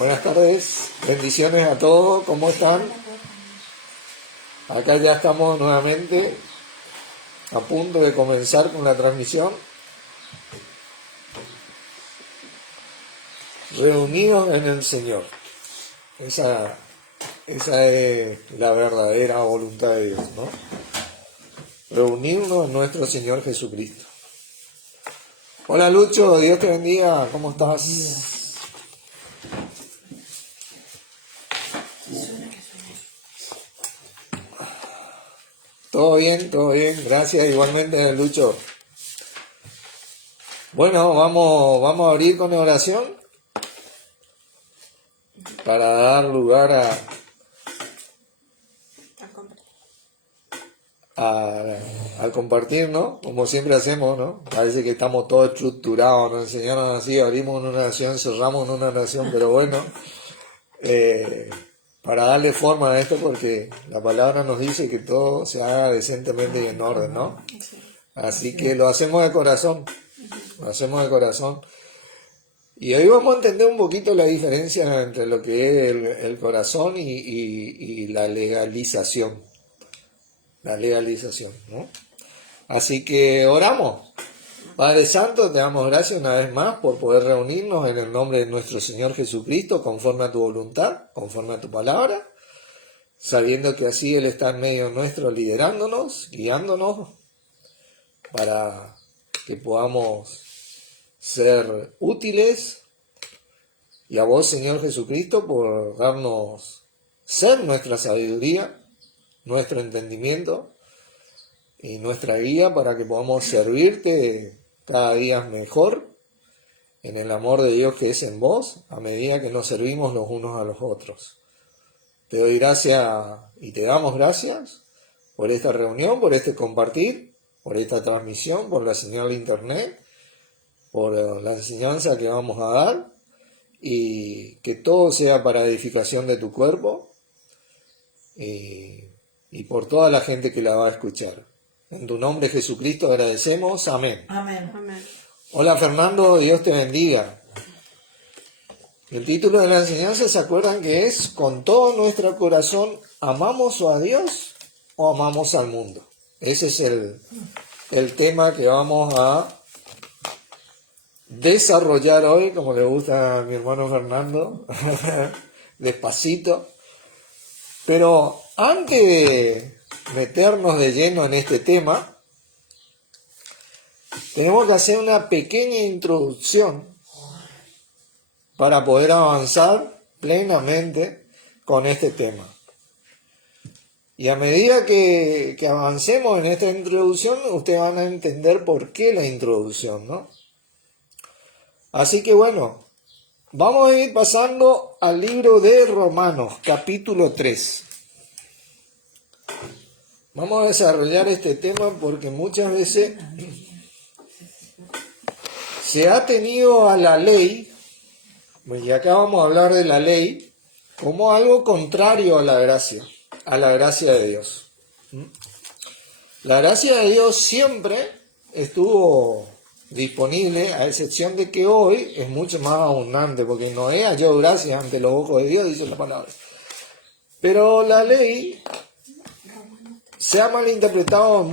Buenas tardes, bendiciones a todos, ¿cómo están? Acá ya estamos nuevamente a punto de comenzar con la transmisión. Reunidos en el Señor. Esa es la verdadera voluntad de Dios, ¿no? Reunirnos en nuestro Señor Jesucristo. Hola Lucho, Dios te bendiga, ¿cómo estás? Todo bien, gracias igualmente Lucho. Bueno, vamos a abrir con oración para dar lugar al compartir, ¿no? Como siempre hacemos, ¿no? Parece que estamos todos estructurados, nos enseñaron así, abrimos una oración, cerramos en una oración, pero bueno, para darle forma a esto, porque la palabra nos dice que todo se haga decentemente y en orden, ¿no? Así que lo hacemos de corazón, Y hoy vamos a entender un poquito la diferencia entre lo que es el corazón y la legalización. ¿No? Así que oramos. Padre Santo, te damos gracias una vez más por poder reunirnos en el nombre de nuestro Señor Jesucristo, conforme a tu voluntad, conforme a tu palabra, sabiendo que así Él está en medio nuestro, liderándonos, guiándonos, para que podamos ser útiles, y a vos, Señor Jesucristo, por darnos ser nuestra sabiduría, nuestro entendimiento y nuestra guía para que podamos servirte cada día mejor en el amor de Dios que es en vos, a medida que nos servimos los unos a los otros. Te doy gracias y te damos gracias por esta reunión, por este compartir, por esta transmisión, por la señal de internet, por la enseñanza que vamos a dar, y que todo sea para edificación de tu cuerpo y por toda la gente que la va a escuchar. En tu nombre, Jesucristo, agradecemos. Amén. Amén. Amén. Hola Fernando, Dios te bendiga. El título de la enseñanza, ¿se acuerdan que es con todo nuestro corazón amamos a Dios o amamos al mundo? Ese es el tema que vamos a desarrollar hoy, como le gusta a mi hermano Fernando, despacito. Pero antes de meternos de lleno en este tema, tenemos que hacer una pequeña introducción para poder avanzar plenamente con este tema. Y a medida que avancemos en esta introducción, ustedes van a entender por qué la introducción, ¿no? Así que bueno, vamos a ir pasando al libro de Romanos, capítulo 3. Vamos a desarrollar este tema porque muchas veces se ha tenido a la ley, y acá vamos a hablar de la ley, como algo contrario a la gracia de Dios. La gracia de Dios siempre estuvo disponible, a excepción de que hoy es mucho más abundante, porque Noé halló gracia ante los ojos de Dios, dice la palabra. Pero la ley se ha malinterpretado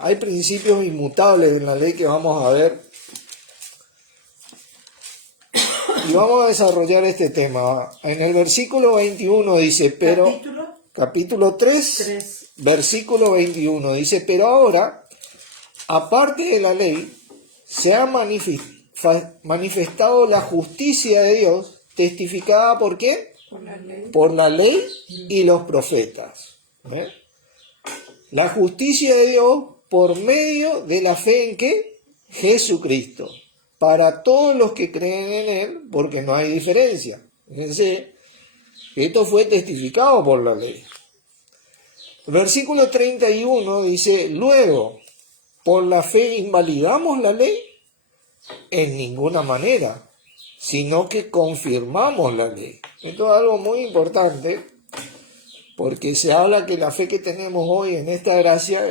hay principios inmutables en la ley que vamos a ver. Y vamos a desarrollar este tema. En el versículo 21 dice, pero... Capítulo 3, versículo 21 dice, pero ahora, aparte de la ley, se ha manifestado la justicia de Dios, testificada ¿por qué? Por la ley y los profetas. ¿Eh? La justicia de Dios por medio de la fe en ¿qué? Jesucristo. Para todos los que creen en Él, porque no hay diferencia. Fíjense, esto fue testificado por la ley. El versículo 31 dice, luego, ¿por la fe invalidamos la ley? En ninguna manera, sino que confirmamos la ley. Esto es algo muy importante, porque se habla que la fe que tenemos hoy en esta gracia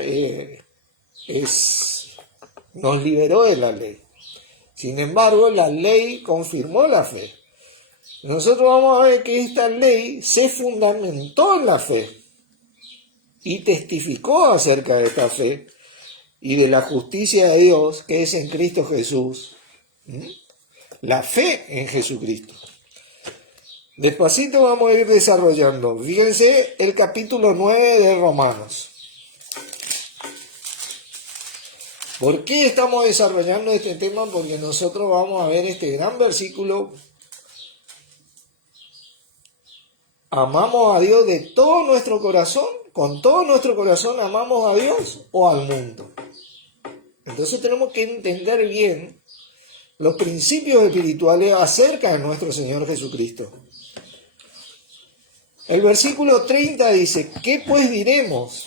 nos liberó de la ley. Sin embargo, la ley confirmó la fe. nosotros vamos a ver que esta ley se fundamentó en la fe y testificó acerca de esta fe y de la justicia de Dios que es en Cristo Jesús. La fe en Jesucristo. Despacito vamos a ir desarrollando. Fíjense el capítulo 9 de Romanos. ¿Por qué estamos desarrollando este tema? Porque nosotros vamos a ver este gran versículo. ¿Amamos a Dios de todo nuestro corazón? ¿Con todo nuestro corazón amamos a Dios o al mundo? Entonces tenemos que entender bien los principios espirituales acerca de nuestro Señor Jesucristo. El versículo 30 dice, ¿qué pues diremos?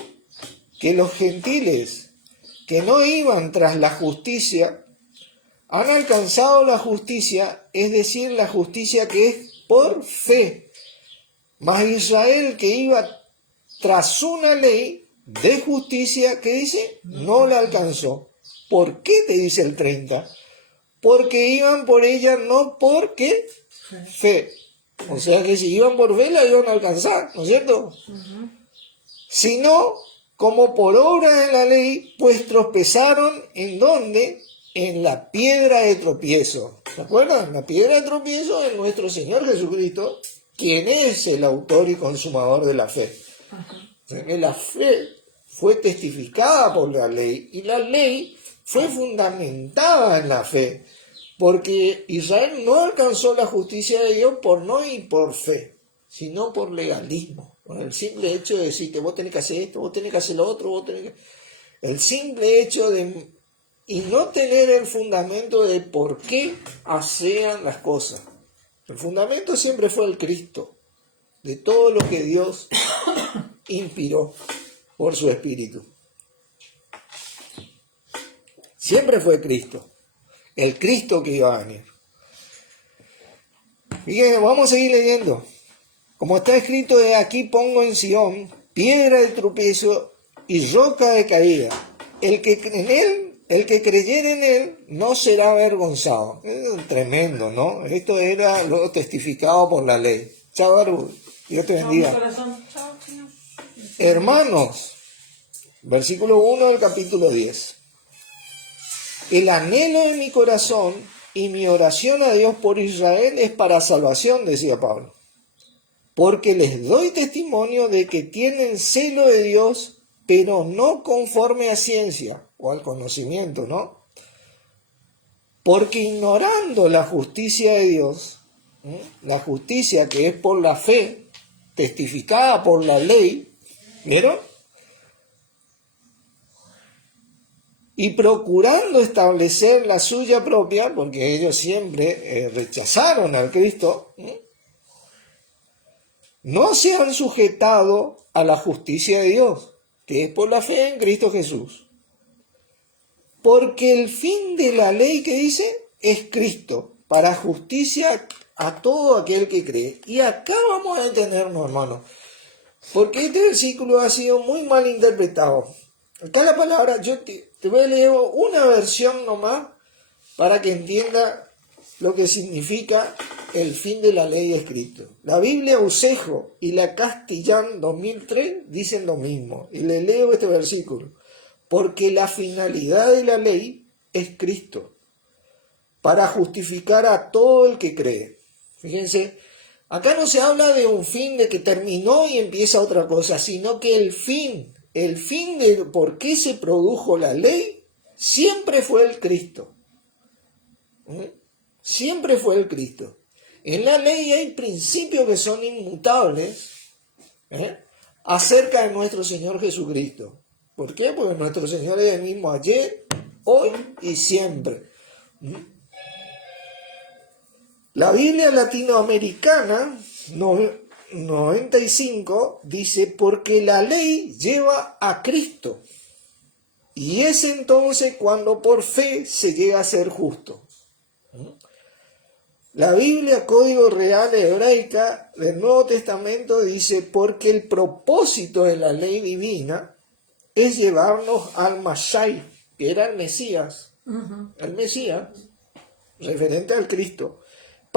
Que los gentiles que no iban tras la justicia han alcanzado la justicia, es decir, la justicia que es por fe. Mas Israel que iba tras una ley de justicia, ¿qué dice? No la alcanzó. ¿Por qué te dice el 30? Porque iban por ella no porque fe. O sea que si iban por fe la iban a alcanzar, ¿no es cierto? Sino como por obra de la ley, pues tropezaron ¿en dónde? En la piedra de tropiezo. ¿Se acuerdan? La piedra de tropiezo es nuestro Señor Jesucristo, quien es el autor y consumador de la fe. O sea, que la fe fue testificada por la ley y la ley fue fundamentada en la fe, porque Israel no alcanzó la justicia de Dios por no ir por fe, sino por legalismo. Por el simple hecho de decirte, vos tenés que hacer esto, vos tenés que hacer lo otro, vos tenés que... El simple hecho de... Y no tener el fundamento de por qué hacían las cosas. El fundamento siempre fue el Cristo, de todo lo que Dios inspiró por su Espíritu. Siempre fue Cristo, el Cristo que iba a venir. Fíjense, vamos a seguir leyendo. Como está escrito, de aquí pongo en Sión piedra de tropiezo y roca de caída. El que creyere en él no será avergonzado. Es tremendo, ¿no? Esto era lo testificado por la ley. Chao, Arbu. Dios te bendiga. Hermanos, versículo 1 del capítulo 10. El anhelo de mi corazón y mi oración a Dios por Israel es para salvación, decía Pablo. Porque les doy testimonio de que tienen celo de Dios, pero no conforme a ciencia o al conocimiento, ¿no? Porque ignorando la justicia de Dios, la justicia que es por la fe, testificada por la ley, ¿vieron? Y procurando establecer la suya propia, porque ellos siempre rechazaron al Cristo, no se han sujetado a la justicia de Dios, que es por la fe en Cristo Jesús. Porque el fin de la ley que dice es Cristo, para justicia a todo aquel que cree. Y acá vamos a entendernos, hermanos, porque este versículo ha sido muy mal interpretado. Acá la palabra, yo te voy a leer una versión nomás para que entienda lo que significa el fin de la ley escrito. La Biblia Usejo y la Castellán 2003 dicen lo mismo. Y le leo este versículo. Porque la finalidad de la ley es Cristo, para justificar a todo el que cree. Fíjense, acá no se habla de un fin de que terminó y empieza otra cosa, sino que el fin de por qué se produjo la ley, siempre fue el Cristo. Siempre fue el Cristo. En la ley hay principios que son inmutables acerca de nuestro Señor Jesucristo. ¿Por qué? Porque nuestro Señor es el mismo ayer, hoy y siempre. La Biblia latinoamericana 95 dice, porque la ley lleva a Cristo. Y es entonces cuando por fe se llega a ser justo. La Biblia Código Real Hebraica del Nuevo Testamento dice, porque el propósito de la ley divina es llevarnos al Mashiach, que era el Mesías, el Mesías, referente al Cristo,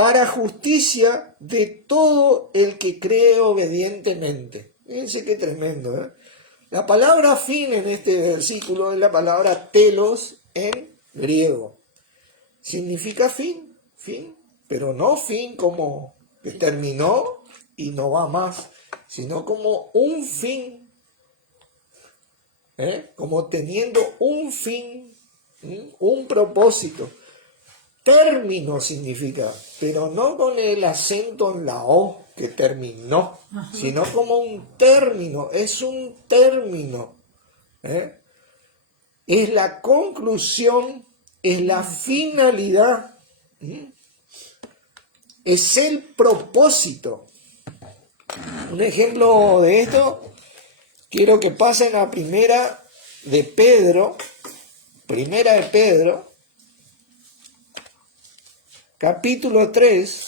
para justicia de todo el que cree obedientemente. Fíjense qué tremendo, ¿eh? La palabra fin en este versículo es la palabra telos en griego. Significa fin, pero no fin como que terminó y no va más, sino como un fin, como teniendo un fin, un propósito. Término significa, pero no con el acento en la O, que terminó, sino como un término, es un término. Es la conclusión, es la finalidad, es el propósito. Un ejemplo de esto, quiero que pasen a primera de Pedro, capítulo 3,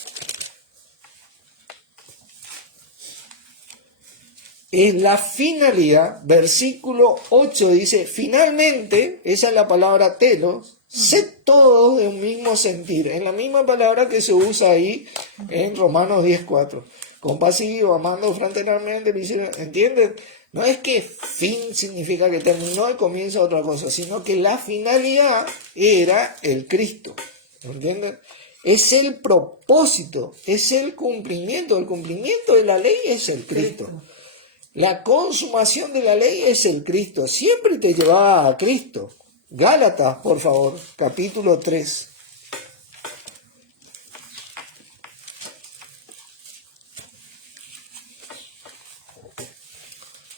es la finalidad, versículo 8 dice, finalmente, esa es la palabra telos, sed todos de un mismo sentir, en la misma palabra que se usa ahí en Romanos 10:4, compasivo, amando fraternalmente, ¿entienden? No es que fin significa que terminó y comienza otra cosa, sino que la finalidad era el Cristo, ¿entienden? Es el propósito, es el cumplimiento de la ley es el Cristo. La consumación de la ley es el Cristo. Siempre te llevaba a Cristo. Gálatas, por favor, capítulo 3.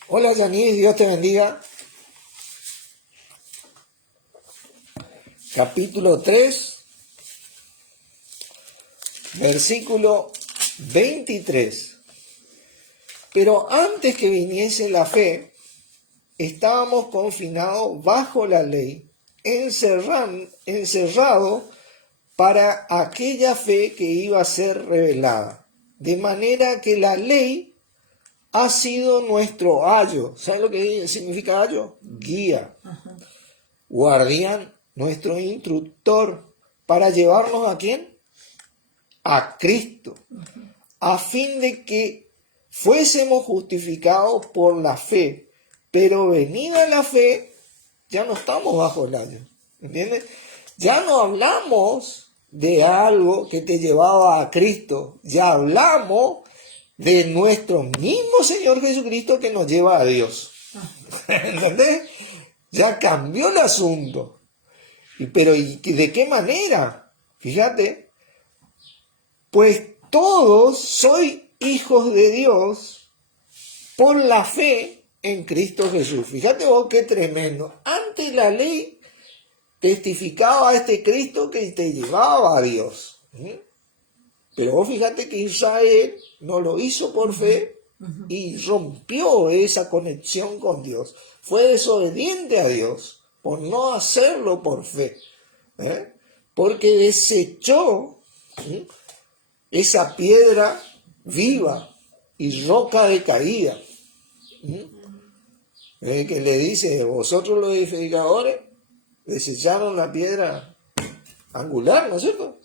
Hola, Yanis, Dios te bendiga. Capítulo 3, versículo 23. Pero antes que viniese la fe, estábamos confinados bajo la ley, encerrados para aquella fe que iba a ser revelada. De manera que la ley ha sido nuestro ayo. ¿Saben lo que significa ayo? Guía. Guardián, nuestro instructor. ¿Para llevarnos a quién? A Cristo. A fin de que fuésemos justificados por la fe, pero venida la fe, ya no estamos bajo el ayo, ¿entiendes? Ya no hablamos de algo que te llevaba a Cristo, ya hablamos de nuestro mismo Señor Jesucristo que nos lleva a Dios, ¿entendés? Ya cambió el asunto, pero ¿y de qué manera? Fíjate, pues todos sois hijos de Dios por la fe en Cristo Jesús. Fíjate vos qué tremendo. Antes la ley testificaba a este Cristo que te llevaba a Dios. Pero vos fíjate que Israel no lo hizo por fe y rompió esa conexión con Dios. Fue desobediente a Dios por no hacerlo por fe. Porque desechó esa piedra viva y roca de caída. Que le dice, vosotros los edificadores desecharon la piedra angular, ¿no es cierto?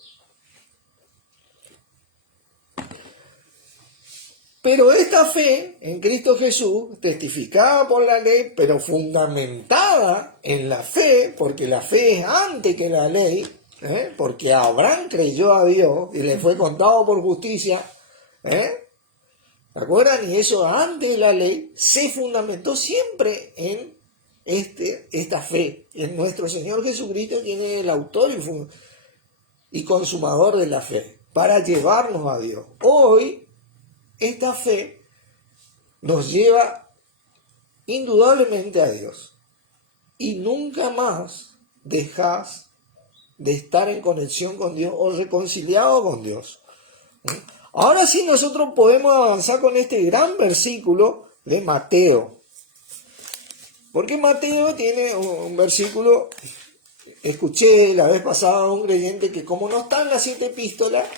Pero esta fe en Cristo Jesús, testificada por la ley, pero fundamentada en la fe, porque la fe es antes que la ley, porque Abraham creyó a Dios y le fue contado por justicia, ¿te acuerdan? Y eso antes de la ley se fundamentó siempre en esta fe, en nuestro Señor Jesucristo, quien es el autor y consumador de la fe, para llevarnos a Dios. Hoy, esta fe nos lleva indudablemente a Dios y nunca más dejas de estar en conexión con Dios o reconciliado con Dios. Ahora sí nosotros podemos avanzar con este gran versículo de Mateo. Porque Mateo tiene un versículo, escuché la vez pasada a un creyente que como no están las 7 epístolas,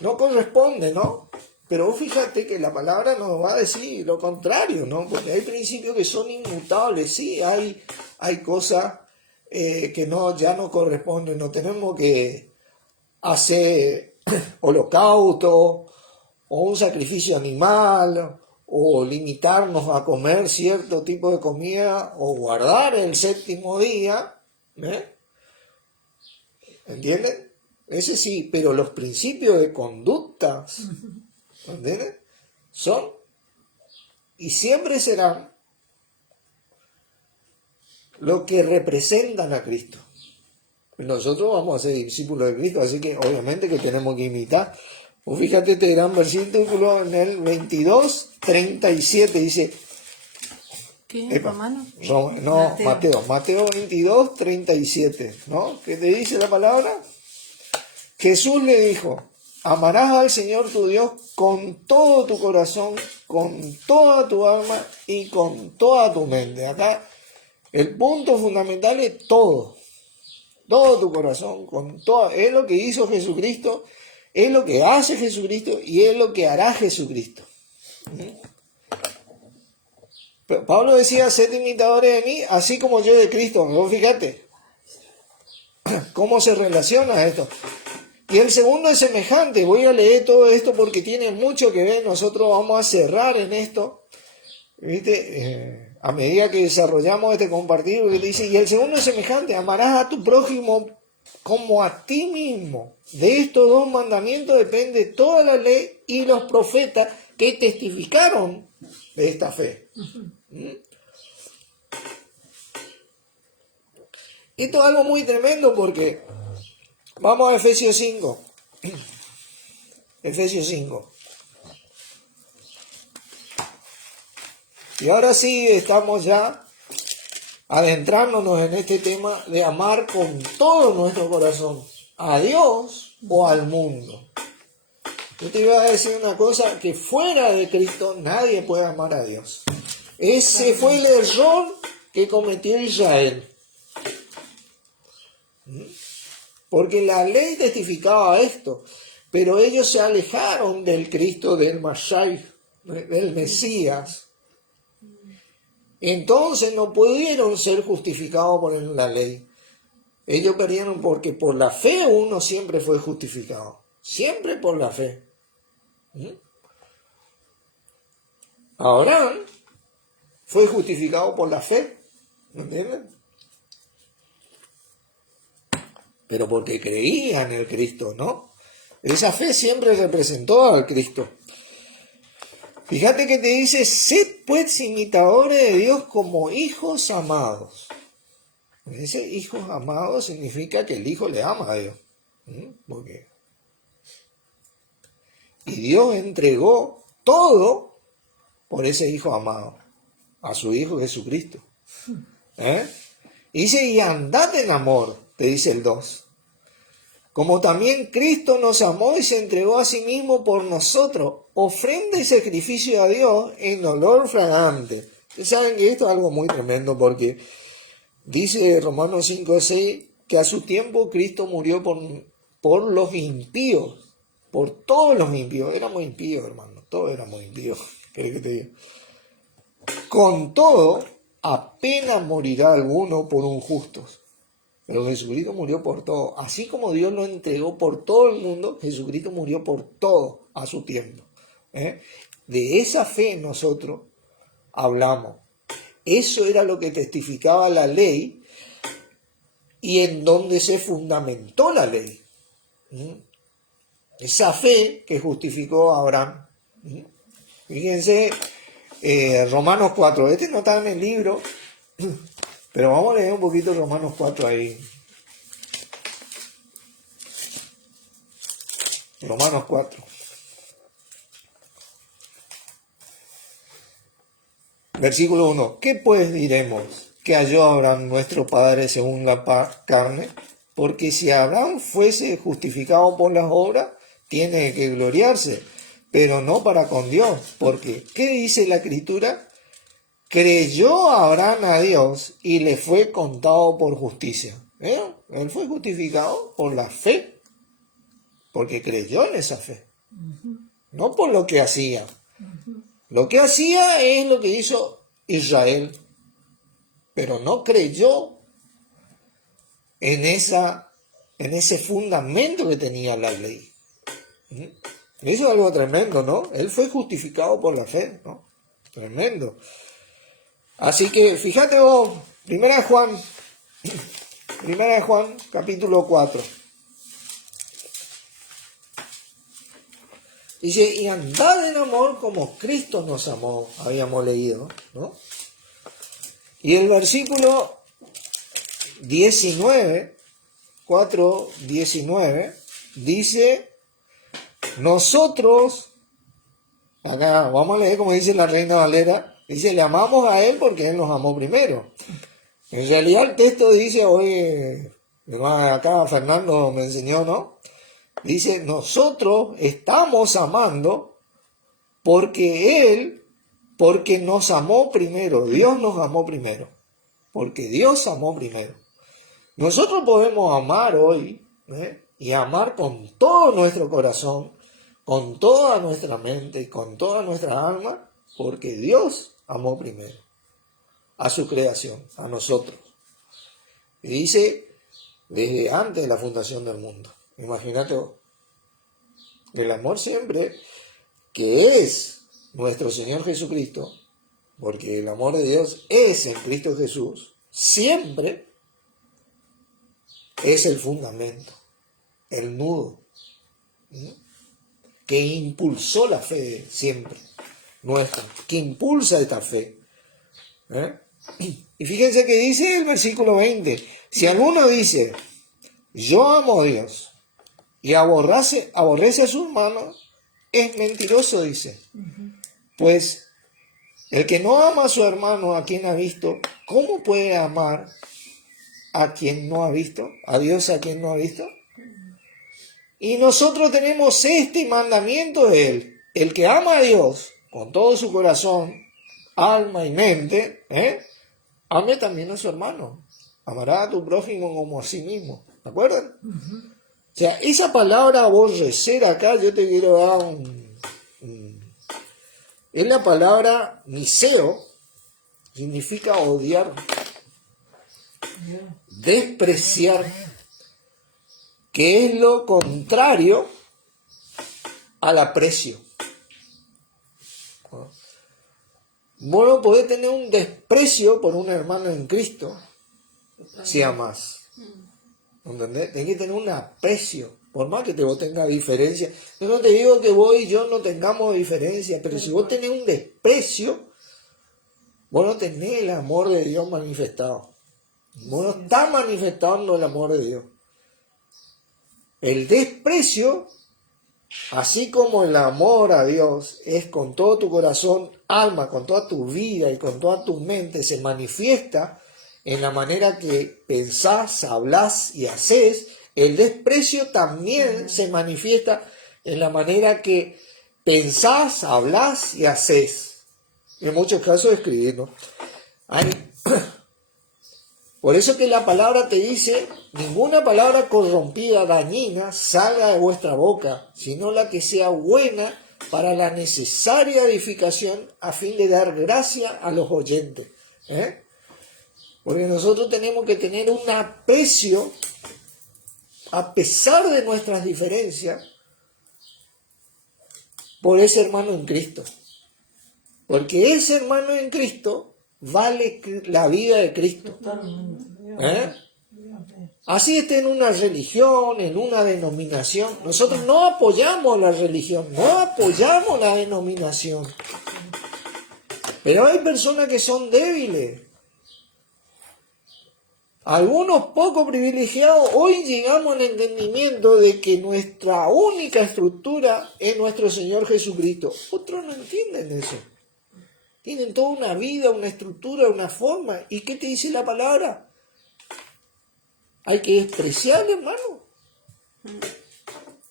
no corresponde, ¿no? Pero vos fíjate que la palabra nos va a decir lo contrario, ¿no? Porque hay principios que son inmutables, sí, hay cosas que ya no corresponden, no tenemos que hacer holocausto o un sacrificio animal o limitarnos a comer cierto tipo de comida o guardar el séptimo día, ¿entienden? Ese sí, pero los principios de conductas, ¿entienden? Son y siempre serán lo que representan a Cristo. Nosotros vamos a ser discípulos de Cristo, así que obviamente que tenemos que imitar. O fíjate este gran versículo en el 22:37, dice... ¿Qué? ¿Romano? No, Mateo 22:37, ¿no? ¿Qué te dice la palabra? Jesús le dijo, amarás al Señor tu Dios con todo tu corazón, con toda tu alma y con toda tu mente. Acá el punto fundamental es todo tu corazón, es lo que hizo Jesucristo, es lo que hace Jesucristo y es lo que hará Jesucristo. Pero Pablo decía, sed imitadores de mí, así como yo de Cristo. ¿No? Fíjate cómo se relaciona esto. Y el segundo es semejante. Voy a leer todo esto porque tiene mucho que ver. Nosotros vamos a cerrar en esto, ¿viste? A medida que desarrollamos este compartir, porque dice, y el segundo es semejante, amarás a tu prójimo como a ti mismo. De estos dos mandamientos depende toda la ley y los profetas que testificaron de esta fe. Esto es algo muy tremendo porque vamos a Efesios 5. Efesios 5. Y ahora sí estamos ya adentrándonos en este tema de amar con todo nuestro corazón a Dios o al mundo. Yo te iba a decir una cosa, que fuera de Cristo nadie puede amar a Dios. Ese fue el error que cometió Israel. Porque la ley testificaba esto, pero ellos se alejaron del Cristo, del Mashiach, del Mesías. Entonces no pudieron ser justificados por la ley. Ellos perdieron porque por la fe uno siempre fue justificado. Siempre por la fe. Abraham fue justificado por la fe. ¿Entienden? Pero porque creía en el Cristo, ¿no? Esa fe siempre representó al Cristo. Fíjate que te dice, sed pues imitadores de Dios como hijos amados. Ese hijos amados significa que el hijo le ama a Dios. Porque y Dios entregó todo por ese hijo amado, a su hijo Jesucristo. Dice, y andad en amor, te dice el 2. Como también Cristo nos amó y se entregó a sí mismo por nosotros, ofrenda y sacrificio a Dios en olor fragante. Ustedes saben que esto es algo muy tremendo porque dice Romanos 5:6 que a su tiempo Cristo murió por los impíos, por todos los impíos. Éramos impíos, hermano, todos éramos impíos. ¿Qué que te diga? Con todo, apenas morirá alguno por un justo. Pero Jesucristo murió por todo. Así como Dios lo entregó por todo el mundo, Jesucristo murió por todo a su tiempo. De esa fe nosotros hablamos. Eso era lo que testificaba la ley y en donde se fundamentó la ley. Esa fe que justificó a Abraham. Fíjense, Romanos 4. Este no está en el libro, pero vamos a leer un poquito Romanos 4 ahí. Romanos 4. Versículo 1. ¿Qué pues diremos que halló Abraham nuestro padre según la carne? Porque si Abraham fuese justificado por las obras, tiene que gloriarse, pero no para con Dios. Porque, ¿qué dice la Escritura? Creyó Abraham a Dios y le fue contado por justicia. Él fue justificado por la fe, porque creyó en esa fe, no por lo que hacía. Lo que hacía es lo que hizo Israel, pero no creyó en en ese fundamento que tenía la ley. Eso es algo tremendo, ¿no? Él fue justificado por la fe, ¿no? Tremendo. Así que, fíjate vos, Primera de Juan, capítulo 4. Dice, y andad en amor como Cristo nos amó, habíamos leído, ¿no? Y el versículo 19, 4:19, dice, nosotros, acá vamos a leer como dice la Reina Valera, dice, le amamos a Él porque Él nos amó primero. En realidad el texto dice, hoy, acá Fernando me enseñó, ¿no? Dice, nosotros estamos amando porque nos amó primero, Dios nos amó primero, porque Dios amó primero. Nosotros podemos amar hoy, y amar con todo nuestro corazón, con toda nuestra mente y con toda nuestra alma, porque Dios amó primero a su creación, a nosotros. Y dice, desde antes de la fundación del mundo. Imagínate vos. El amor siempre, que es nuestro Señor Jesucristo, porque el amor de Dios es en Cristo Jesús, siempre es el fundamento, el nudo, que impulsó la fe siempre, nuestra, que impulsa esta fe. Y fíjense que dice el versículo 20, si alguno dice, yo amo a Dios, y aborrece a su hermano, es mentiroso, dice. Pues el que no ama a su hermano a quien ha visto, ¿cómo puede amar a quien no ha visto? ¿A Dios a quien no ha visto? Y nosotros tenemos este mandamiento de Él. El que ama a Dios con todo su corazón, alma y mente, ame también a su hermano. Amará a tu prójimo como a sí mismo. ¿De acuerdo? O sea, esa palabra aborrecer acá, yo te quiero dar es la palabra niseo, significa odiar, despreciar, que es lo contrario al aprecio. Vos no podés tener un desprecio por un hermano en Cristo si amás. ¿Entendés? Tenés que tener un aprecio, por más que vos tengas diferencia. Yo no te digo que vos y yo no tengamos diferencia, pero si vos tenés un desprecio, vos no tenés el amor de Dios manifestado. Vos no estás manifestando el amor de Dios. El desprecio, así como el amor a Dios, es con todo tu corazón, alma, con toda tu vida y con toda tu mente, se manifiesta en la manera que pensás, hablás y hacés. El desprecio también se manifiesta en la manera que pensás, hablás y hacés. En muchos casos escribir, ¿no? Por eso que la palabra te dice, ninguna palabra corrompida, dañina, salga de vuestra boca, sino la que sea buena para la necesaria edificación a fin de dar gracia a los oyentes. Porque nosotros tenemos que tener un aprecio, a pesar de nuestras diferencias, por ese hermano en Cristo. Porque ese hermano en Cristo vale la vida de Cristo. Así esté en una religión, en una denominación. Nosotros no apoyamos la religión, no apoyamos la denominación. Pero hay personas que son débiles. Algunos poco privilegiados hoy llegamos al entendimiento de que nuestra única estructura es nuestro Señor Jesucristo. Otros no entienden eso. Tienen toda una vida, una estructura, una forma. ¿Y qué te dice la palabra? ¿Hay que despreciar, hermano?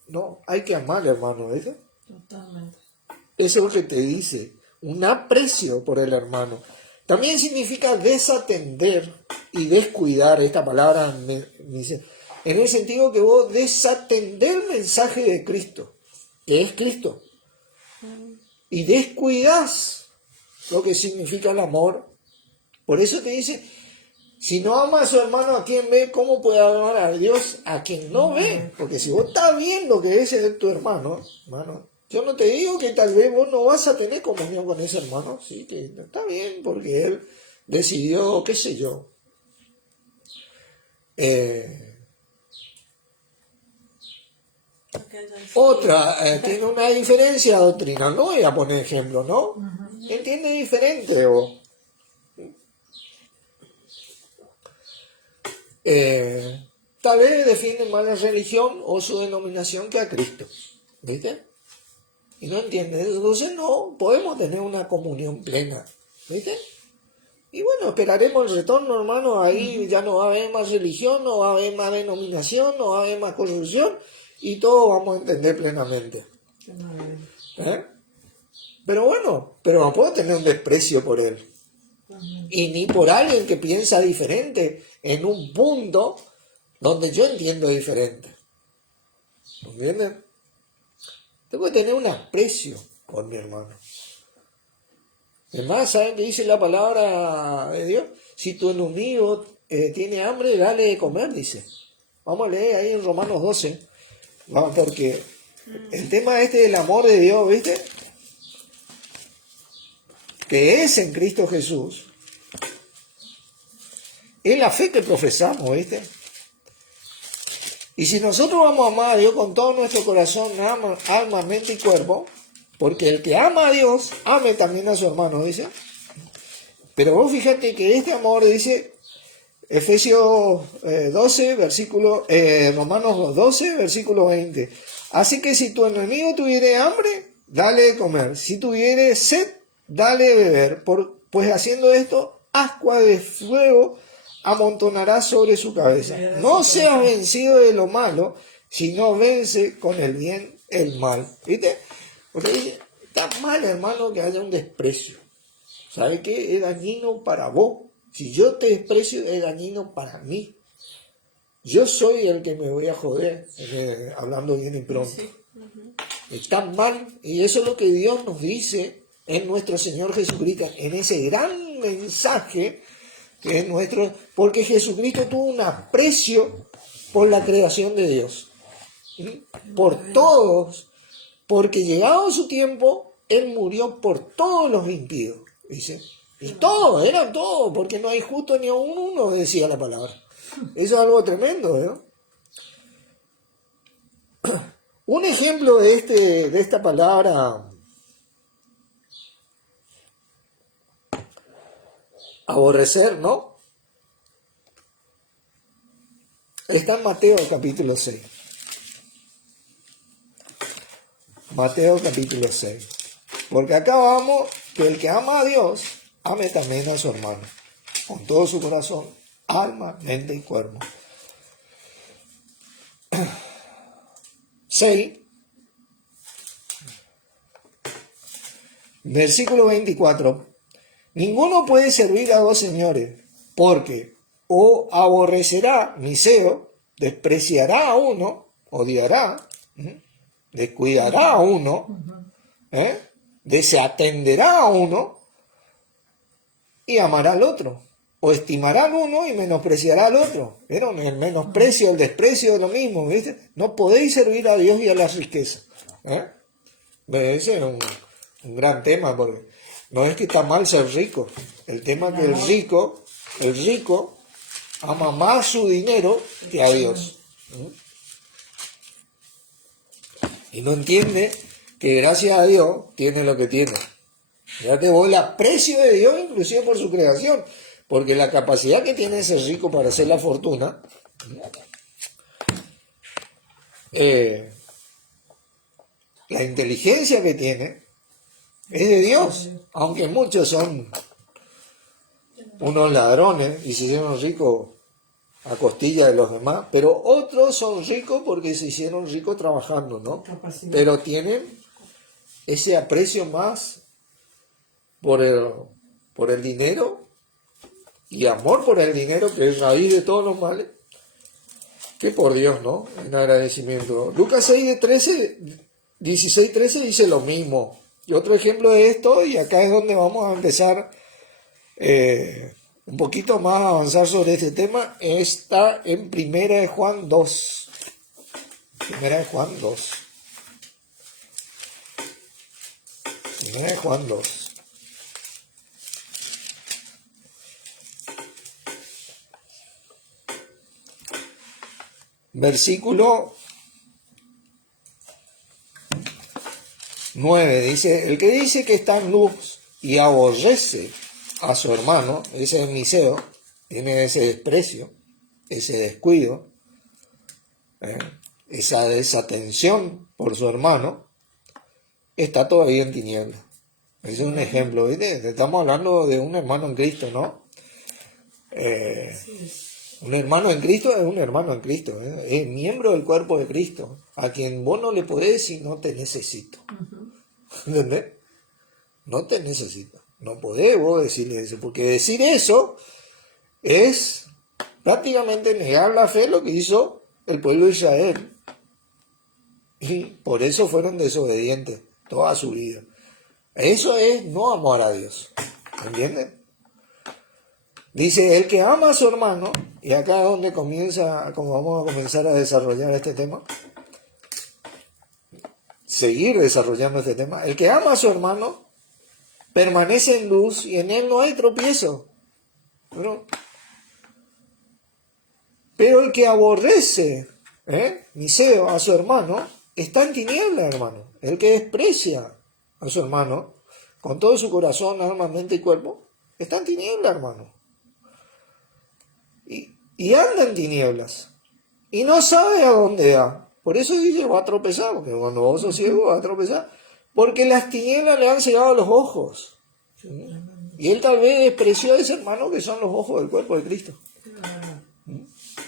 No, hay que amar, hermano. ¿Eso? Totalmente. Eso es lo que te dice. Un aprecio por el hermano. También significa desatender y descuidar. Esta palabra me dice, en el sentido que vos desatender el mensaje de Cristo, que es Cristo, y descuidás lo que significa el amor. Por eso te dice, Si no ama a su hermano a quien ve, ¿cómo puede amar a Dios a quien no ve? Porque si vos estás viendo que ese es tu hermano, yo no te digo que tal vez vos no vas a tener comunión con ese hermano, sí, que está bien, porque él decidió, qué sé yo. Otra, tiene una diferencia doctrinal, no voy a poner ejemplo, ¿no? Entiende diferente o... tal vez defiende más la religión o su denominación que a Cristo, ¿viste? Y no entiende, entonces no podemos tener una comunión plena, ¿viste? Y bueno, esperaremos el retorno, hermano, ahí ya no va a haber más religión, no va a haber más denominación, no va a haber más corrupción, y todo vamos a entender plenamente. Pero bueno, pero no puedo tener un desprecio por él. Y ni por alguien que piensa diferente en un punto donde yo entiendo diferente. ¿Entienden? Tengo que tener un aprecio por mi hermano. Además, ¿saben qué dice la palabra de Dios? Si tu enemigo tiene hambre, dale de comer, dice. Vamos a leer ahí en Romanos 12. Vamos, porque el tema del amor de Dios, ¿viste? Que es en Cristo Jesús. Es la fe que profesamos, ¿viste? Y si nosotros vamos a amar a Dios con todo nuestro corazón, alma, mente y cuerpo, porque el que ama a Dios, ame también a su hermano, dice. Pero vos fíjate que este amor, dice Efesios 12, Romanos 12, versículo 20. Así que si tu enemigo tuviere hambre, dale de comer. Si tuviere sed, dale de beber. Pues haciendo esto, ascua de fuego amontonará sobre su cabeza. No seas vencido de lo malo, sino vence con el bien el mal. ¿Viste? Porque dice, está mal, hermano, que haya un desprecio. ¿Sabe qué? Es dañino para vos. Si yo te desprecio, es dañino para mí. Yo soy el que me voy a joder, hablando bien y pronto. Sí. Está mal, y eso es lo que Dios nos dice en nuestro Señor Jesucristo, en ese gran mensaje que es nuestro, porque Jesucristo tuvo un aprecio por la creación de Dios, por todos, porque llegado su tiempo, Él murió por todos los impíos, dice, y todos, eran todos, porque no hay justo ni aún uno, decía la palabra. Eso es algo tremendo, ¿no? Un ejemplo de esta palabra aborrecer, ¿no? Está en Mateo capítulo 6. Mateo capítulo 6. Porque acá vamos, que el que ama a Dios, ame también a su hermano, con todo su corazón, alma, mente y cuerpo. 6. Versículo 24. Ninguno puede servir a dos señores, porque o aborrecerá mi seo, despreciará a uno, odiará, descuidará a uno, desatenderá a uno y amará al otro. O estimará al uno y menospreciará al otro. ¿Vieron? El menosprecio, el desprecio de lo mismo, ¿viste? No podéis servir a Dios y a la riqueza. Ese es un gran tema, porque no es que está mal ser rico. El tema es que el rico ama más su dinero que a Dios. Y no entiende que gracias a Dios tiene lo que tiene. Fíjate vos el aprecio de Dios inclusive por su creación. Porque la capacidad que tiene ese rico para hacer la fortuna, la inteligencia que tiene, es de Dios. Aunque muchos son unos ladrones y se hicieron ricos a costilla de los demás, pero otros son ricos porque se hicieron ricos trabajando, ¿no? Pero tienen ese aprecio más por el dinero y amor por el dinero, que es raíz de todos los males, que por Dios, ¿no? En agradecimiento. Lucas 16, 13 dice lo mismo. Y otro ejemplo de esto, y acá es donde vamos a empezar un poquito más avanzar sobre este tema está en Primera de Juan 2. Primera de Juan 2. Primera de Juan 2. Versículo 9 dice, el que dice que está en luz y aborrece a su hermano, ese emiseo, tiene ese desprecio, ese descuido, esa desatención por su hermano, está todavía en tinieblas. Ese es un ejemplo, ¿viste? Estamos hablando de un hermano en Cristo, ¿no? Un hermano en Cristo es un hermano en Cristo, es miembro del cuerpo de Cristo, a quien vos no le podés decir no te necesito. ¿Entendés? No te necesito. No podés vos decirle eso, porque decir eso es prácticamente negar la fe, lo que hizo el pueblo de Israel. Y por eso fueron desobedientes toda su vida. Eso es no amar a Dios. ¿Entienden? Dice, el que ama a su hermano, y acá es donde comienza, como vamos a comenzar a desarrollar este tema, seguir desarrollando este tema, el que ama a su hermano permanece en luz y en él no hay tropiezo. Pero el que aborrece, miseo, a su hermano, está en tinieblas, hermano. El que desprecia a su hermano, con todo su corazón, alma, mente y cuerpo, está en tinieblas, hermano. Y anda en tinieblas. Y no sabe a dónde va. Por eso dice, va a tropezar, porque cuando vos sos ciego, va a tropezar. Porque las tinieblas le han cegado los ojos. Y él tal vez despreció a ese hermano que son los ojos del cuerpo de Cristo.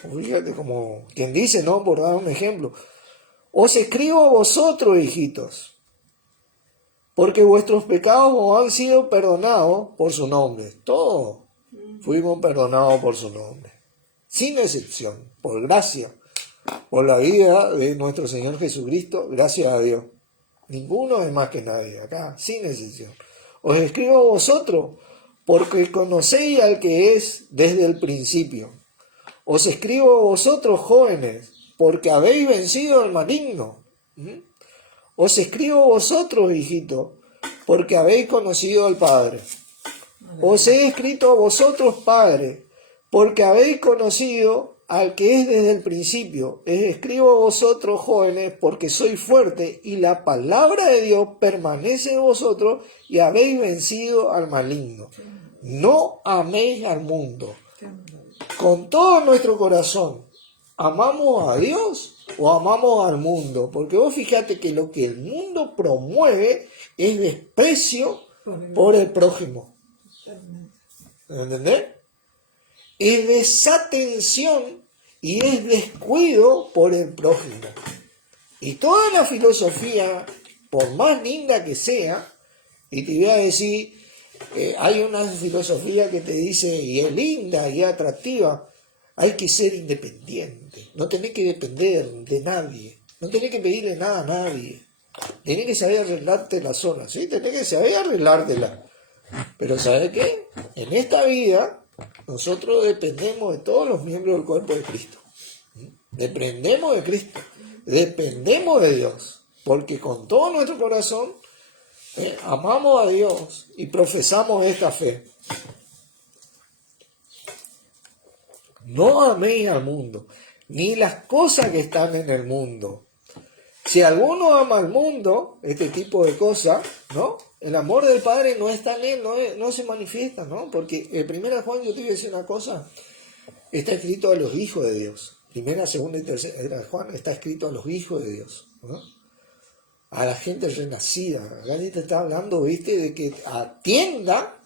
Fíjate como quien dice, ¿no? Por dar un ejemplo. Os escribo a vosotros, hijitos, porque vuestros pecados os han sido perdonados por su nombre. Todos fuimos perdonados por su nombre. Sin excepción, por gracia, por la vida de nuestro Señor Jesucristo, gracias a Dios. Ninguno es más que nadie, acá, sin excepción. Os escribo a vosotros, porque conocéis al que es desde el principio. Os escribo a vosotros, jóvenes, porque habéis vencido al maligno. Os escribo a vosotros, hijitos, porque habéis conocido al Padre. Os he escrito a vosotros, padres, porque habéis conocido al que es desde el principio. Os escribo a vosotros, jóvenes, porque sois fuertes y la palabra de Dios permanece en vosotros y habéis vencido al maligno. No améis al mundo. Con todo nuestro corazón, ¿amamos a Dios o amamos al mundo? Porque vos fíjate que lo que el mundo promueve es desprecio por el prójimo. ¿Entendés? Es desatención y es descuido por el prójimo. Y toda la filosofía, por más linda que sea, y te voy a decir, hay una filosofía que te dice, y es linda y es atractiva, hay que ser independiente, no tenés que depender de nadie, no tenés que pedirle nada a nadie, tenés que saber arreglarte la zona, ¿sí? Tenés que saber arreglártela. Pero ¿sabe qué? En esta vida nosotros dependemos de todos los miembros del cuerpo de Cristo. Dependemos de Cristo, dependemos de Dios, porque con todo nuestro corazón amamos a Dios y profesamos esta fe. No améis al mundo, ni las cosas que están en el mundo. Si alguno ama al mundo, este tipo de cosas, ¿no? El amor del Padre no está en él, no se manifiesta, ¿no? Porque en Primera Juan, yo te voy a decir una cosa, está escrito a los hijos de Dios. Primera, segunda y tercera Juan está escrito a los hijos de Dios, ¿no? A la gente renacida. Acá te está hablando, ¿viste? De que atienda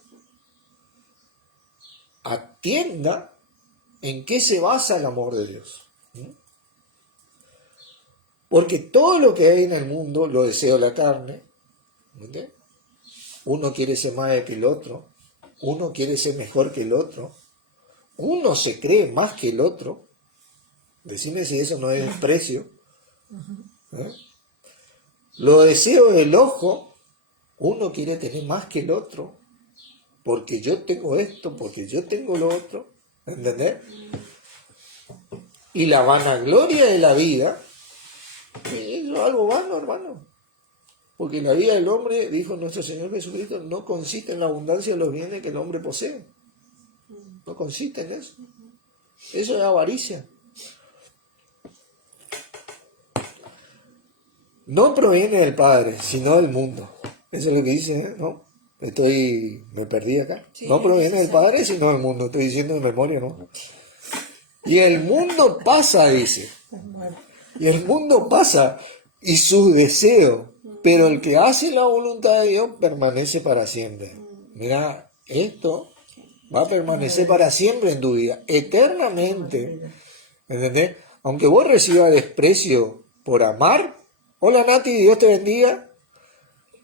en qué se basa el amor de Dios. Porque todo lo que hay en el mundo, lo deseo la carne, ¿entiendes? Uno quiere ser más que el otro, uno quiere ser mejor que el otro, uno se cree más que el otro. Decime si eso no es desprecio. Los deseos del ojo, uno quiere tener más que el otro. porque yo tengo esto, porque yo tengo lo otro, ¿entendés? Y la vanagloria de la vida, eso es algo vano, hermano. Porque la vida del hombre, dijo nuestro Señor Jesucristo, no consiste en la abundancia de los bienes que el hombre posee. No consiste en eso. Eso es avaricia. No proviene del Padre, sino del mundo. Eso es lo que dice, ¿eh? ¿No? Me perdí acá. Sí, No proviene del Padre, sino del mundo. Estoy diciendo de memoria, ¿no? Y el mundo pasa, dice. Y el mundo pasa, y sus deseos. Pero el que hace la voluntad de Dios permanece para siempre. Mira, esto va a permanecer para siempre en tu vida, eternamente. ¿Entendés? Aunque vos recibas desprecio por amar, hola Nati, Dios te bendiga,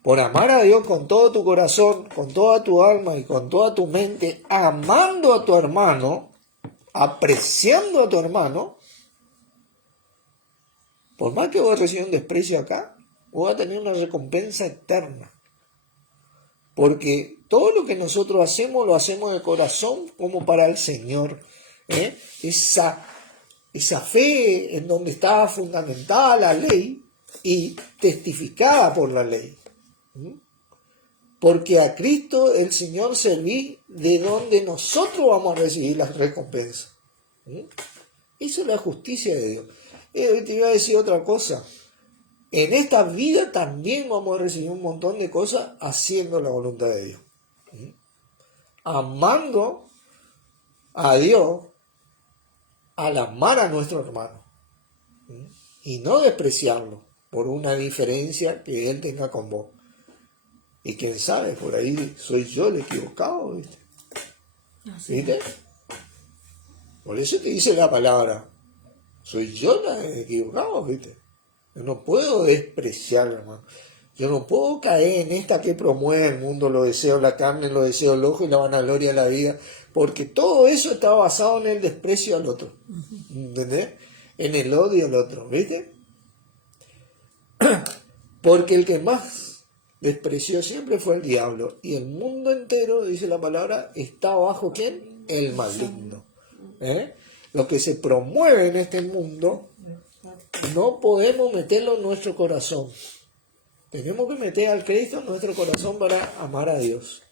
por amar a Dios con todo tu corazón, con toda tu alma y con toda tu mente, amando a tu hermano, apreciando a tu hermano, por más que vos recibas un desprecio acá, vos vas a tener una recompensa eterna. Porque todo lo que nosotros hacemos, lo hacemos de corazón como para el Señor. Esa fe en donde está fundamentada la ley y testificada por la ley. Porque a Cristo el Señor serví de donde nosotros vamos a recibir las recompensas. Esa es la justicia de Dios. Hoy te iba a decir otra cosa. En esta vida también vamos a recibir un montón de cosas haciendo la voluntad de Dios. Amando a Dios al amar a nuestro hermano. Y no despreciarlo por una diferencia que él tenga con vos. Y quién sabe, por ahí soy yo el equivocado, ¿viste? ¿Viste? Por eso te dice la palabra, soy yo el equivocado, ¿viste? Yo no puedo despreciar, hermano. Yo no puedo caer en esta que promueve el mundo, los deseos de la carne, los deseos del ojo y la vanagloria de la vida, porque todo eso está basado en el desprecio al otro, ¿entendés? En el odio al otro, ¿viste? Porque el que más despreció siempre fue el diablo, y el mundo entero, dice la palabra, está bajo ¿quién? El maligno. Lo que se promueve en este mundo no podemos meterlo en nuestro corazón. Tenemos que meter al Cristo en nuestro corazón para amar a Dios.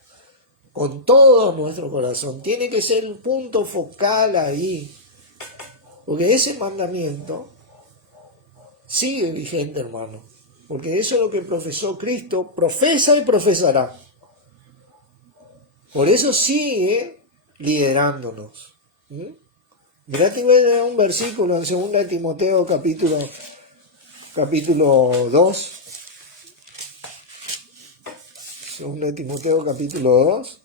Con todo nuestro corazón. Tiene que ser el punto focal ahí. Porque ese mandamiento sigue vigente, hermano. Porque eso es lo que profesó Cristo. Profesa y profesará. Por eso sigue liderándonos. Mirá que voy a leer un versículo en 2 Timoteo capítulo 2. 2 Timoteo capítulo 2.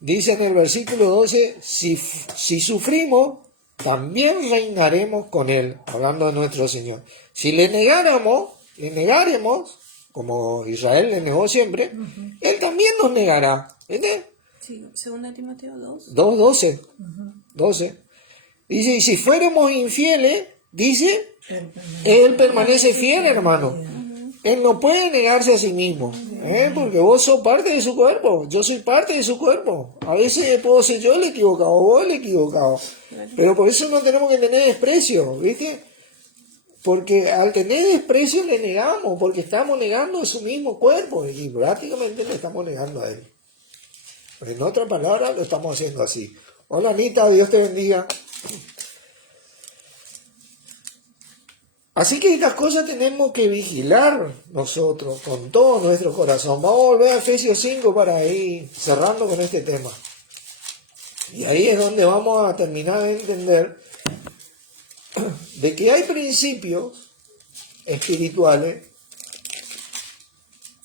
Dice en el versículo 12, si sufrimos, también reinaremos con Él, hablando de nuestro Señor. Si le negáremos, como Israel le negó siempre, Él también nos negará. ¿Entiendes? Sí, 2 Timoteo 2. 2:12. 12. Dice, y si fuéramos infieles, dice, Él permanece fiel, hermano. Él no puede negarse a sí mismo, porque vos sos parte de su cuerpo, yo soy parte de su cuerpo. A veces puedo ser yo el equivocado, vos el equivocado. Pero por eso no tenemos que tener desprecio, ¿viste? Porque al tener desprecio le negamos, porque estamos negando a su mismo cuerpo y prácticamente le estamos negando a Él. En otras palabras, lo estamos haciendo así. Hola Anita, Dios te bendiga. Así que estas cosas tenemos que vigilar nosotros con todo nuestro corazón. Vamos a volver a Efesios 5 para ir cerrando con este tema. Y ahí es donde vamos a terminar de entender de que hay principios espirituales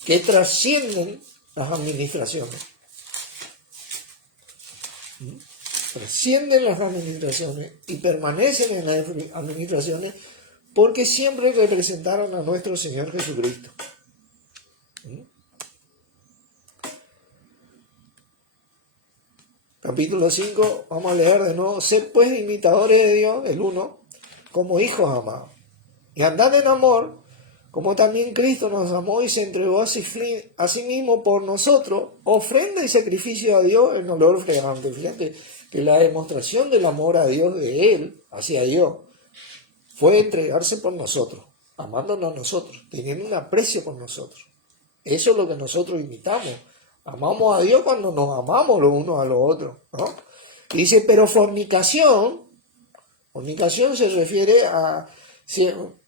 que trascienden las administraciones. Trascienden las administraciones y permanecen en las administraciones porque siempre representaron a nuestro Señor Jesucristo. Capítulo 5, vamos a leer de nuevo. Sed pues imitadores de Dios, el 1, como hijos amados. Y andad en amor, como también Cristo nos amó y se entregó a sí mismo por nosotros, ofrenda y sacrificio a Dios en olor fragante. Fíjate que la demostración del amor a Dios de Él, hacia Dios, fue entregarse por nosotros, amándonos a nosotros, teniendo un aprecio por nosotros. Eso es lo que nosotros imitamos. Amamos a Dios cuando nos amamos los unos a los otros, ¿no? Dice, pero fornicación se refiere a...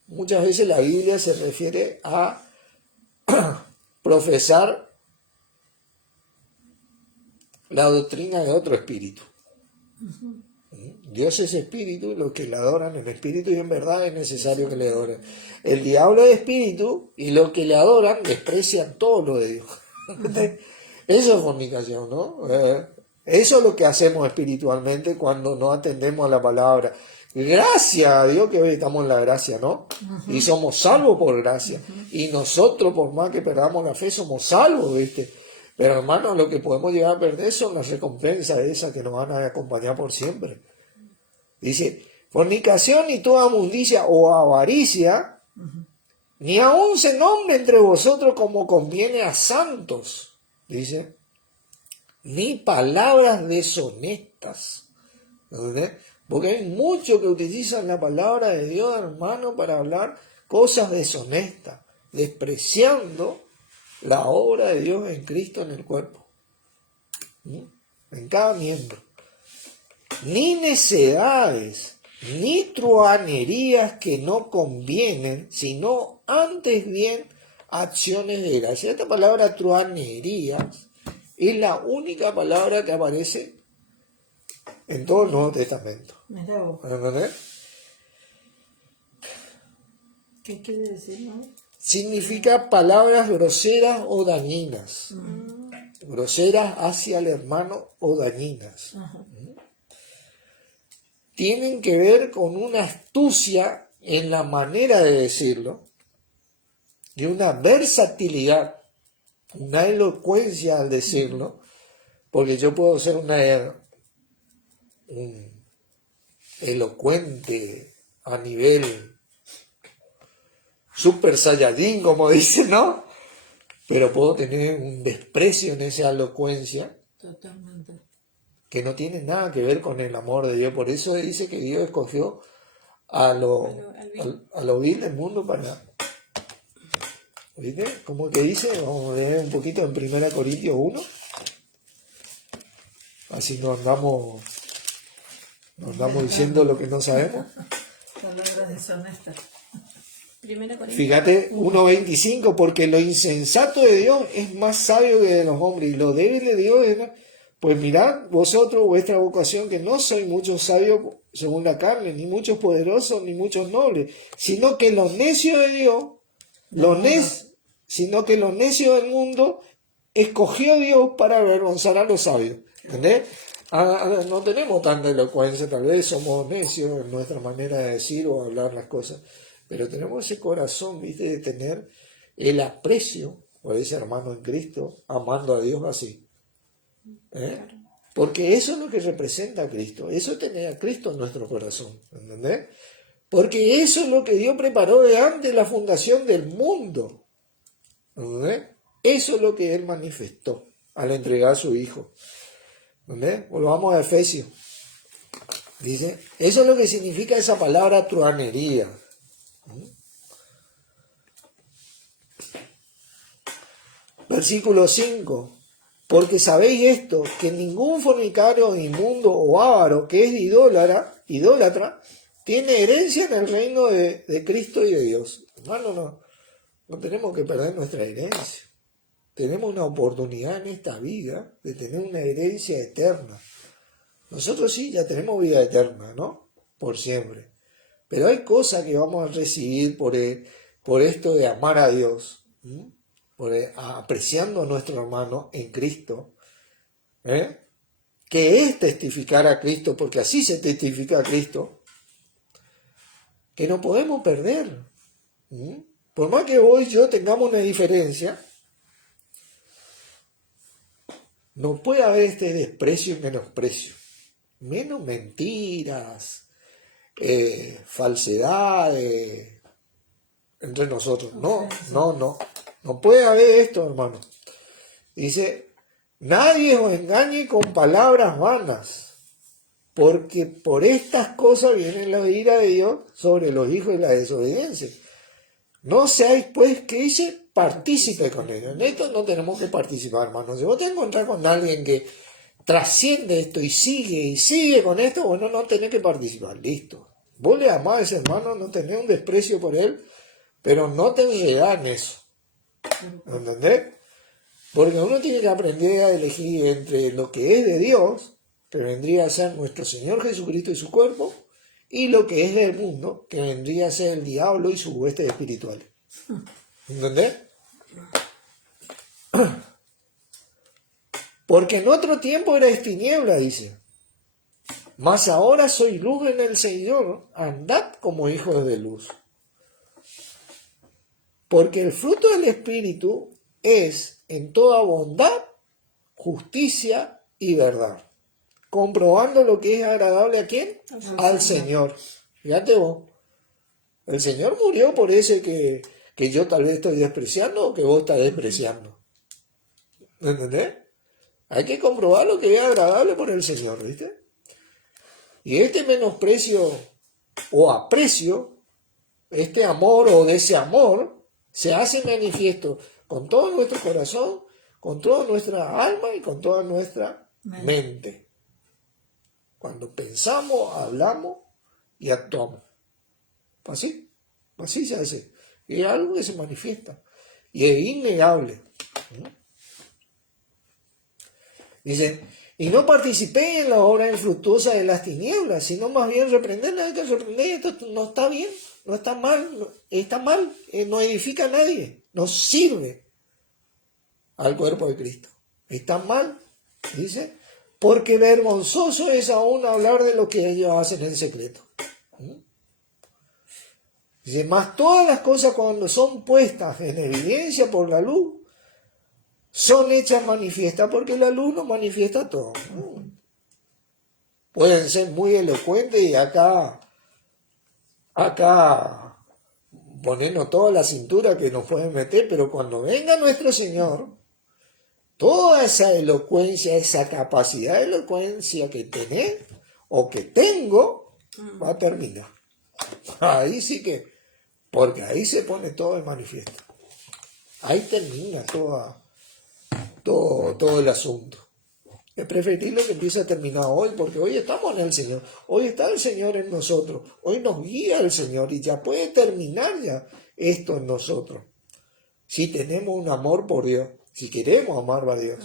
Muchas veces la Biblia se refiere a profesar la doctrina de otro espíritu. Dios es espíritu y los que le adoran en espíritu y en verdad es necesario que le adoren. El diablo es espíritu y los que le adoran desprecian todo lo de Dios. Eso es fornicación, ¿no? Eso es lo que hacemos espiritualmente cuando no atendemos a la palabra. Gracias a Dios que hoy estamos en la gracia, ¿no? Y somos salvos por gracia. Y nosotros, por más que perdamos la fe, somos salvos, ¿viste? Pero hermanos, lo que podemos llegar a perder son las recompensas esas que nos van a acompañar por siempre. Dice, fornicación y toda mundicia o avaricia, ni aun se nombre entre vosotros como conviene a santos, dice, ni palabras deshonestas. ¿Entendés? Porque hay muchos que utilizan la palabra de Dios, hermano, para hablar cosas deshonestas, despreciando la obra de Dios en Cristo en el cuerpo, en cada miembro. Ni necedades, ni truhanerías que no convienen, sino antes bien acciones de gracia. Esta palabra truhanerías es la única palabra que aparece en todo el Nuevo Testamento. ¿Entendés? ¿Qué quiere decir, no? Significa palabras groseras o dañinas. Groseras hacia el hermano o dañinas. Tienen que ver con una astucia en la manera de decirlo, y una versatilidad, una elocuencia al decirlo, porque yo puedo ser un elocuente a nivel super saiyajin, como dicen, ¿no? Pero puedo tener un desprecio en esa elocuencia. Totalmente. Que no tiene nada que ver con el amor de Dios. Por eso dice que Dios escogió a lo vil del mundo para... ¿Viste? Como que dice, vamos a leer un poquito en 1 Corintios 1. Así no andamos diciendo lo que no sabemos. Palabras deshonestas. Fíjate, 1.25, porque lo insensato de Dios es más sabio que de los hombres, y lo débil de Dios es... Pues mirad vosotros vuestra vocación, que no sois muchos sabios según la carne, ni muchos poderosos, ni muchos nobles, sino que los necios de Dios, sino que los necios del mundo escogió Dios para avergonzar a los sabios. ¿Entendés? No tenemos tanta elocuencia, tal vez somos necios en nuestra manera de decir o hablar las cosas, pero tenemos ese corazón, ¿viste? De tener el aprecio por ese hermano en Cristo, amando a Dios así. Porque eso es lo que representa a Cristo, eso es tener a Cristo en nuestro corazón, ¿entendés? Porque eso es lo que Dios preparó de antes de la fundación del mundo, ¿entendés? Eso es lo que Él manifestó al entregar a su Hijo, ¿entendés? Volvamos a Efesios, dice, eso es lo que significa esa palabra truhanería. Versículo 5. Porque sabéis esto, que ningún fornicario, inmundo o avaro que es idólatra, tiene herencia en el reino de Cristo y de Dios. Hermano, no tenemos que perder nuestra herencia. Tenemos una oportunidad en esta vida de tener una herencia eterna. Nosotros sí, ya tenemos vida eterna, ¿no? Por siempre. Pero hay cosas que vamos a recibir por esto de amar a Dios, apreciando a nuestro hermano en Cristo, que es testificar a Cristo, porque así se testifica a Cristo, que no podemos perder. Por más que vos y yo tengamos una diferencia, no puede haber este desprecio y menosprecio, menos mentiras, falsedad entre nosotros. No puede haber esto, hermano. Dice, nadie os engañe con palabras vanas, porque por estas cosas viene la ira de Dios sobre los hijos de la desobediencia. No seáis, pues, que dice, partícipe con ellos. En esto no tenemos que participar, hermano. Si vos te encontrás con alguien que trasciende esto y sigue con esto, bueno, no tenés que participar, listo. Vos le amás a ese hermano, no tenés un desprecio por él, pero no te enredás en eso. ¿Entendés? Porque uno tiene que aprender a elegir entre lo que es de Dios, que vendría a ser nuestro Señor Jesucristo y su cuerpo, y lo que es del mundo, que vendría a ser el diablo y sus huestes espirituales. ¿Entendés? Porque en otro tiempo erais tiniebla, dice. Mas ahora soy luz en el Señor, andad como hijos de luz. Porque el fruto del Espíritu es en toda bondad, justicia y verdad. Comprobando lo que es agradable ¿a quién? Al Señor. Fíjate vos. El Señor murió por ese que yo tal vez estoy despreciando o que vos estás despreciando. ¿Entendés? Hay que comprobar lo que es agradable por el Señor, ¿viste? Y este menosprecio o aprecio, este amor o desamor, se hace manifiesto con todo nuestro corazón, con toda nuestra alma y con toda nuestra mente. Cuando pensamos, hablamos y actuamos. Así se hace. Y es algo que se manifiesta. Y es innegable. Dice, y no participéis en la obra infructuosa de las tinieblas, sino más bien reprenderla. Hay que reprender, esto no está bien, no está mal, no edifica a nadie, no sirve al cuerpo de Cristo. Está mal, dice, porque vergonzoso es aún hablar de lo que ellos hacen en secreto. Dice, mas todas las cosas cuando son puestas en evidencia por la luz, son hechas manifiestas porque la luz nos manifiesta todo. Pueden ser muy elocuentes y acá ponernos toda la cintura que nos pueden meter, pero cuando venga nuestro Señor, toda esa elocuencia, esa capacidad de elocuencia que tenés o que tengo, va a terminar. Ahí sí que, porque ahí se pone todo de manifiesto. Ahí termina todo el asunto. Es preferible que empiece a terminar hoy, porque hoy estamos en el Señor, hoy está el Señor en nosotros, hoy nos guía el Señor y ya puede terminar ya esto en nosotros. Si tenemos un amor por Dios, si queremos amar a Dios.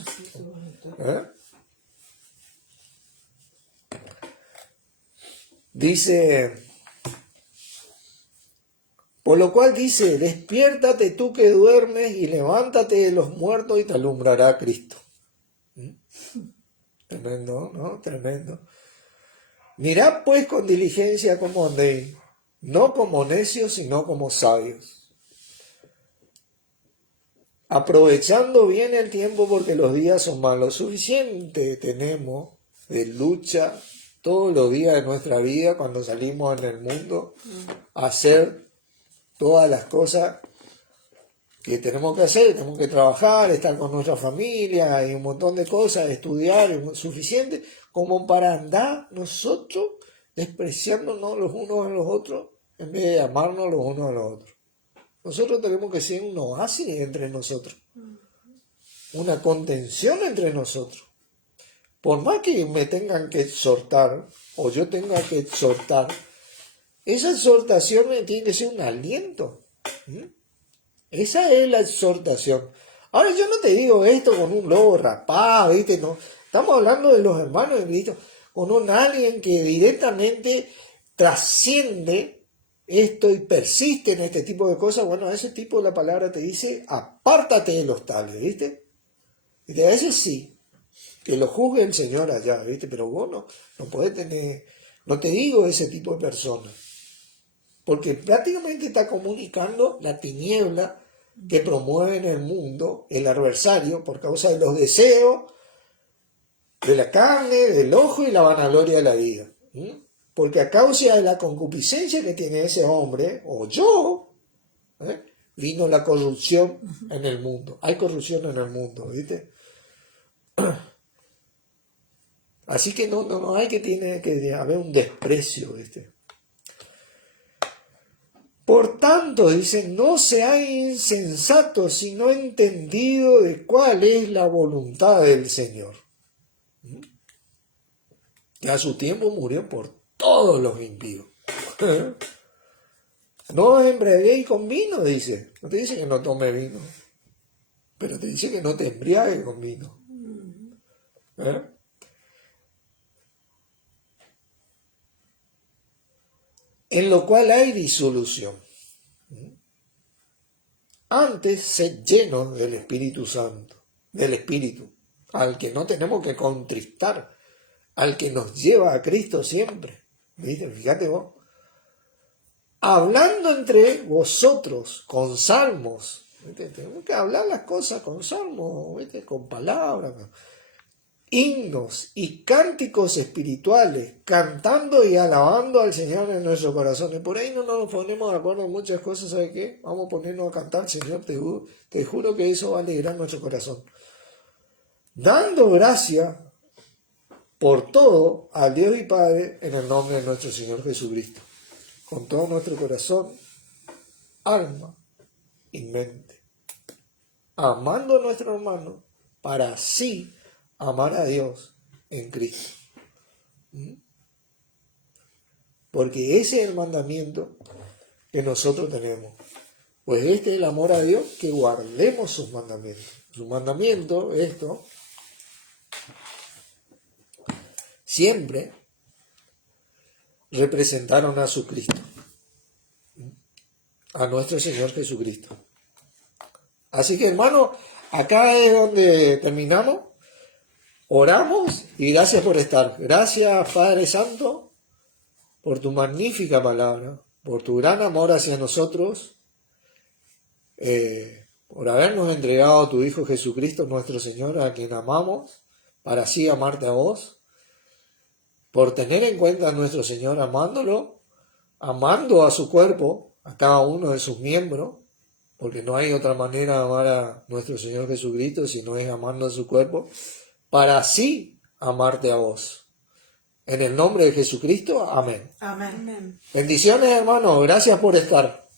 Dice, por lo cual dice, despiértate tú que duermes y levántate de los muertos y te alumbrará Cristo. Tremendo, ¿no? Tremendo. Mirad pues con diligencia cómo andéis, no como necios, sino como sabios, aprovechando bien el tiempo porque los días son malos. Suficiente tenemos de lucha todos los días de nuestra vida cuando salimos en el mundo a hacer todas las cosas que tenemos que hacer. Tenemos que trabajar, estar con nuestra familia y un montón de cosas, estudiar, es suficiente como para andar nosotros despreciándonos los unos a los otros en vez de amarnos los unos a los otros. Nosotros tenemos que ser un oasis entre nosotros, una contención entre nosotros. Por más que me tengan que exhortar o yo tenga que exhortar, esa exhortación tiene que ser un aliento. Esa es la exhortación. Ahora yo no te digo esto con un lobo rapado, ¿viste? No. Estamos hablando de los hermanos de Cristo, con alguien que directamente trasciende esto y persiste en este tipo de cosas. Bueno, a ese tipo la palabra te dice, apártate de los tales, ¿viste? Y a veces sí, que lo juzgue el Señor allá, ¿viste? Pero vos no podés tener, no te digo ese tipo de personas. Porque prácticamente está comunicando la tiniebla que promueve en el mundo el adversario por causa de los deseos de la carne, del ojo y la vanagloria de la vida. porque a causa de la concupiscencia que tiene ese hombre, o yo, vino la corrupción en el mundo. Hay corrupción en el mundo, ¿viste? Así que no hay tiene que haber un desprecio, ¿viste? Por tanto, dice, no seáis insensatos, sino entendido de cuál es la voluntad del Señor. Que a su tiempo murió por todos los impíos. No os embriaguéis con vino, dice. No te dice que no tome vino, pero te dice que no te embriagues con vino. En lo cual hay disolución. Antes, sed llenos del Espíritu Santo, del Espíritu, al que no tenemos que contristar, al que nos lleva a Cristo siempre. ¿Viste? Fíjate vos. Hablando entre vosotros con salmos. ¿Viste? Tenemos que hablar las cosas con salmos, ¿viste? Con palabras, himnos y cánticos espirituales, cantando y alabando al Señor en nuestros corazones. Por ahí no nos ponemos de acuerdo en muchas cosas, ¿sabes qué? Vamos a ponernos a cantar, Señor, te juro que eso va a alegrar nuestro corazón. Dando gracias por todo al Dios y Padre en el nombre de nuestro Señor Jesucristo, con todo nuestro corazón, alma y mente, amando a nuestro hermano para así amar a Dios en Cristo. Porque ese es el mandamiento que nosotros tenemos. Pues este es el amor a Dios, que guardemos sus mandamientos. Su mandamiento, esto, siempre representaron a su Cristo, a nuestro Señor Jesucristo. Así que, hermano, acá es donde terminamos. Oramos y gracias por estar. Gracias, Padre Santo, por tu magnífica palabra, por tu gran amor hacia nosotros, por habernos entregado a tu Hijo Jesucristo, nuestro Señor, a quien amamos, para así amarte a vos, por tener en cuenta a nuestro Señor amándolo, amando a su cuerpo, a cada uno de sus miembros, porque no hay otra manera de amar a nuestro Señor Jesucristo si no es amando a su cuerpo, para así amarte a vos. En el nombre de Jesucristo, amén. Amén. Amén. Bendiciones, hermanos. Gracias por estar.